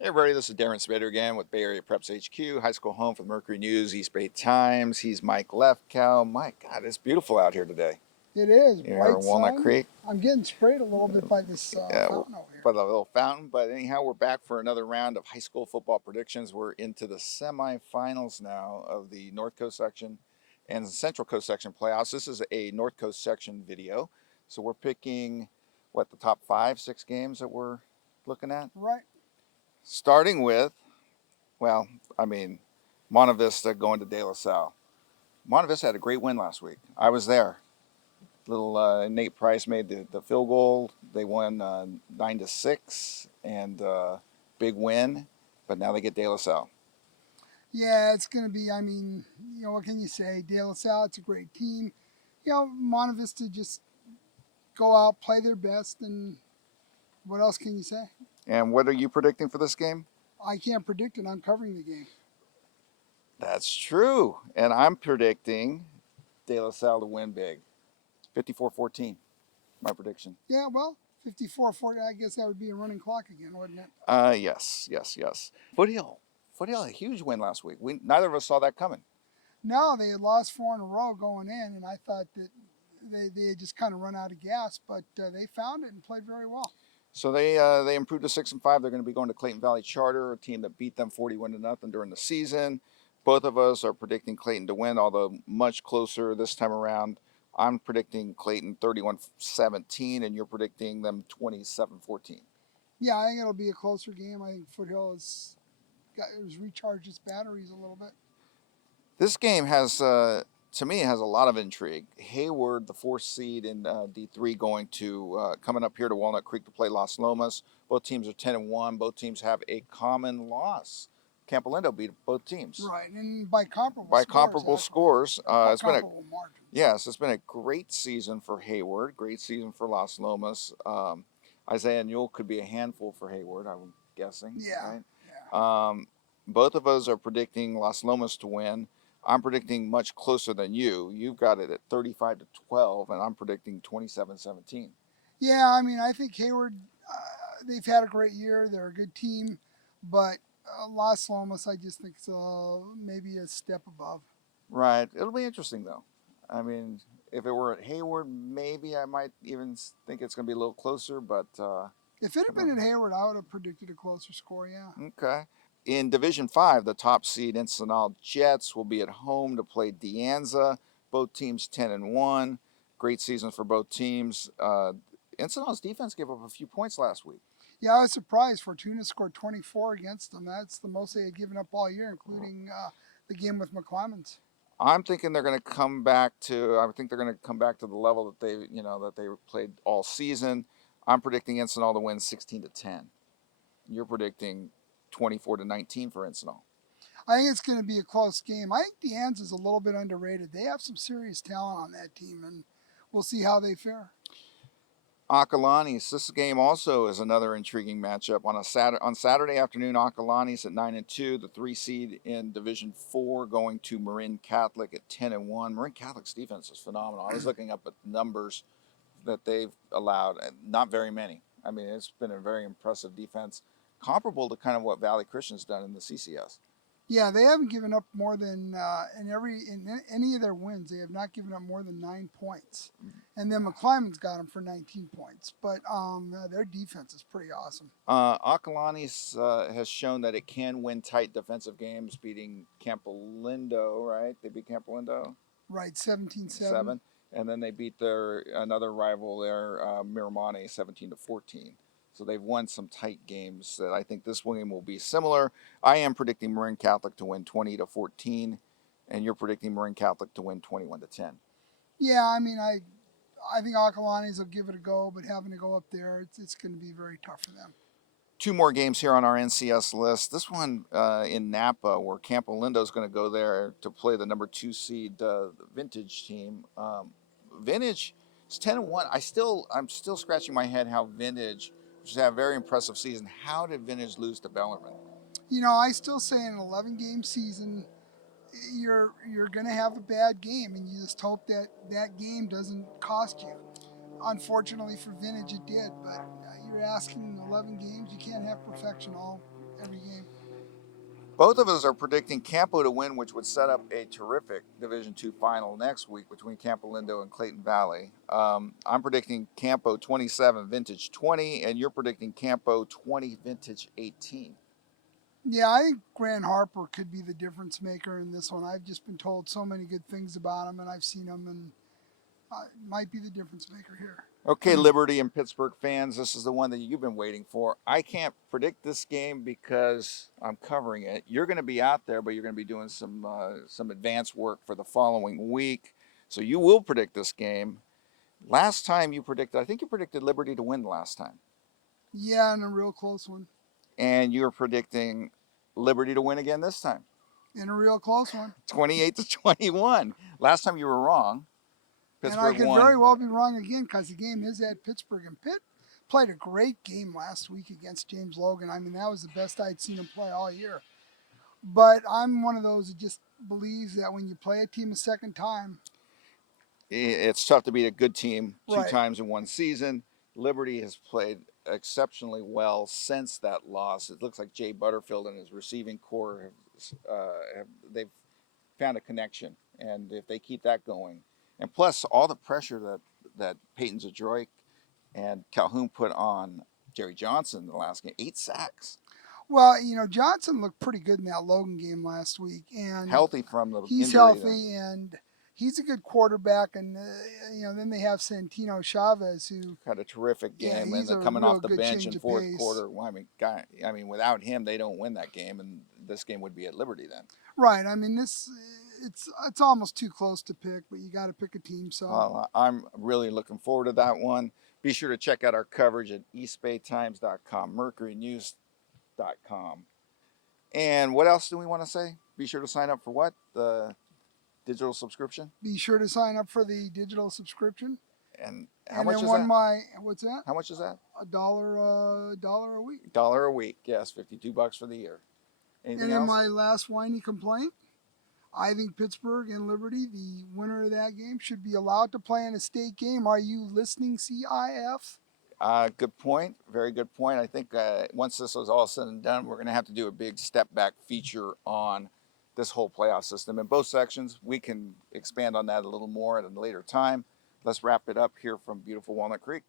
Hey everybody, this is Darren Sabedra again with Bay Area Preps HQ, high school home for the Mercury News, East Bay Times. He's Mike Lefkow. My God, it's beautiful out here today. It is Here bright in Walnut sun. Creek, I'm getting sprayed a little bit by this uh, fountain over here. by the little fountain. But anyhow, we're back for another round of high school football predictions. We're into the semifinals now of the North Coast section and the Central Coast section playoffs. This is a North Coast section video, so we're picking the top 5, 6 games that we're looking at. Right. Starting with, well, I mean, Monte Vista going to De La Salle. Monte Vista had a great win last week. I was there. Little Nate Price made the field goal. They won 9-6 and big win. But now they get De La Salle. Yeah, it's going to be, what can you say? De La Salle, it's a great team. Monte Vista just go out, play their best, and what else can you say? And what are you predicting for this game? I can't predict it. I'm covering the game. That's true. And I'm predicting De La Salle to win big. 54-14, my prediction. Yeah, well, 54-40, I guess that would be a running clock again, wouldn't it? Yes. Foothill. Foothill had a huge win last week. Neither of us saw that coming. No, they had lost 4 in a row going in, and I thought that they had just kind of run out of gas, but they found it and played very well. So they improved to 6-5. They're going to be going to Clayton Valley Charter, a team that beat them 41-0 during the season. Both of us are predicting Clayton to win, although much closer this time around. I'm predicting Clayton 31-17, and you're predicting them 27-14. Yeah, I think it'll be a closer game. I think Foothill has recharged its batteries a little bit. This game has, to me, has a lot of intrigue. Hayward, the fourth seed in D3, coming up here to Walnut Creek to play Las Lomas. Both teams are 10-1. Both teams have a common loss. Campolindo beat both teams Right, and by comparable by scores, comparable actually. scores. Comparable margins. Yes, it's been a great season for Hayward. Great season for Las Lomas. Isaiah Newell could be a handful for Hayward, I'm guessing. Yeah, Right. yeah. Both of us are predicting Las Lomas to win. I'm predicting much closer than you. You've got it at 35-12, and I'm predicting 27-17. Yeah, I think Hayward, they've had a great year. They're a good team, but Las Lomas, I just think it's maybe a step above. Right. It'll be interesting, though. I mean, if it were at Hayward, maybe I might even think it's going to be a little closer, but. If it had been at Hayward, I would have predicted a closer score, yeah. Okay. In Division 5, the top seed Ensenada Jets will be at home to play De Anza. Both teams 10-1. Great season for both teams. Ensenada's defense gave up a few points last week. Yeah, I was surprised. Fortuna scored 24 against them. That's the most they had given up all year, including the game with McClemens. I'm thinking they're going to come back to. I think they're going to come back to the level that they played all season. I'm predicting Ensenada to win 16-10. You're predicting 24-19 for Ensenada. I think it's going to be a close game. I think De Anza is a little bit underrated. They have some serious talent on that team, and we'll see how they fare. Acalanes. This game also is another intriguing matchup on Saturday afternoon. Acalanes at 9-2, the 3 seed in Division 4, going to Marin Catholic at 10-1. Marin Catholic's defense is phenomenal. I was looking up at the numbers that they've allowed, and not very many. I mean, it's been a very impressive defense, comparable to kind of what Valley Christian's done in the CCS. Yeah, they haven't given up more than in any of their wins. They have not given up more than 9 points, and then McClymonds got them for 19 points. But their defense is pretty awesome. Acalanes has shown that it can win tight defensive games, beating Campolindo. Right? They beat Campolindo. Right, 17-7. And then they beat their another rival there, Miramani, 17-14. So they've won some tight games. That I think this game will be similar. I am predicting Marin Catholic to win 20-14, and you're predicting Marin Catholic to win 21-10. Yeah, I think Acalanes will give it a go, but having to go up there, it's going to be very tough for them. 2 more games here on our NCS list. This one in Napa, where Campolindo is going to go there to play the number 2 seed Vintage team. Vintage is 10-1. I'm still scratching my head how Vintage, which has had a very impressive season, how did Vintage lose to Bellarmine? I still say in an 11-game season, you're going to have a bad game, and you just hope that game doesn't cost you. Unfortunately for Vintage, it did, but you're asking 11 games. You can't have perfection every game. Both of us are predicting Campo to win, which would set up a terrific Division II final next week between Campo Lindo and Clayton Valley. I'm predicting Campo 27, Vintage 20, and you're predicting Campo 20, Vintage 18. Yeah, I think Grant Harper could be the difference maker in this one. I've just been told so many good things about him, and I've seen him, and might be the difference maker here. Okay, Liberty and Pittsburgh fans, this is the one that you've been waiting for. I can't predict this game because I'm covering it. You're going to be out there, but you're going to be doing some advanced work for the following week. So you will predict this game. Last time you predicted, I think you predicted Liberty to win last time. Yeah, and a real close one. And you're predicting Liberty to win again this time. In a real close one. 28 to 21. Last time you were wrong. And I Pittsburgh could won. very well be wrong again because the game is at Pittsburgh. And Pitt played a great game last week against James Logan. I mean, that was the best I'd seen him play all year. But I'm one of those that just believes that when you play a team a second time, It's tough to beat a good team two right. times in one season. Liberty has played exceptionally well since that loss. It looks like Jay Butterfield and his receiving core they've found a connection, and if they keep that going, and plus all the pressure that Peyton Zadroik and Calhoun put on Jerry Johnson in the last game, 8 sacks. Well, Johnson looked pretty good in that Logan game last week, and Healthy from the he's injury. healthy, and he's a good quarterback. And then they have Santino Chavez, who had a terrific game, he's and a coming real off the good bench change in of fourth pace. quarter. Well, I mean, without him, they don't win that game, and this game would be at Liberty then. Right. I mean, it's almost too close to pick, but you got to pick a team. So I'm really looking forward to that one. Be sure to check out our coverage at eastbaytimes.com, mercurynews.com. And what else do we want to say? Be sure to sign up for what? The digital subscription? be sure to sign up for the digital subscription. And how And much then is one that? what's that? How much is that? $1 a week. $1 a week. Yes, $52 for the year. Anything And then else? my last whiny complaint. I think Pittsburgh and Liberty, the winner of that game, should be allowed to play in a state game. Are you listening, CIF? Good point. Very good point. I think once this is all said and done, we're going to have to do a big step back feature on this whole playoff system in both sections. We can expand on that a little more at a later time. Let's wrap it up here from beautiful Walnut Creek.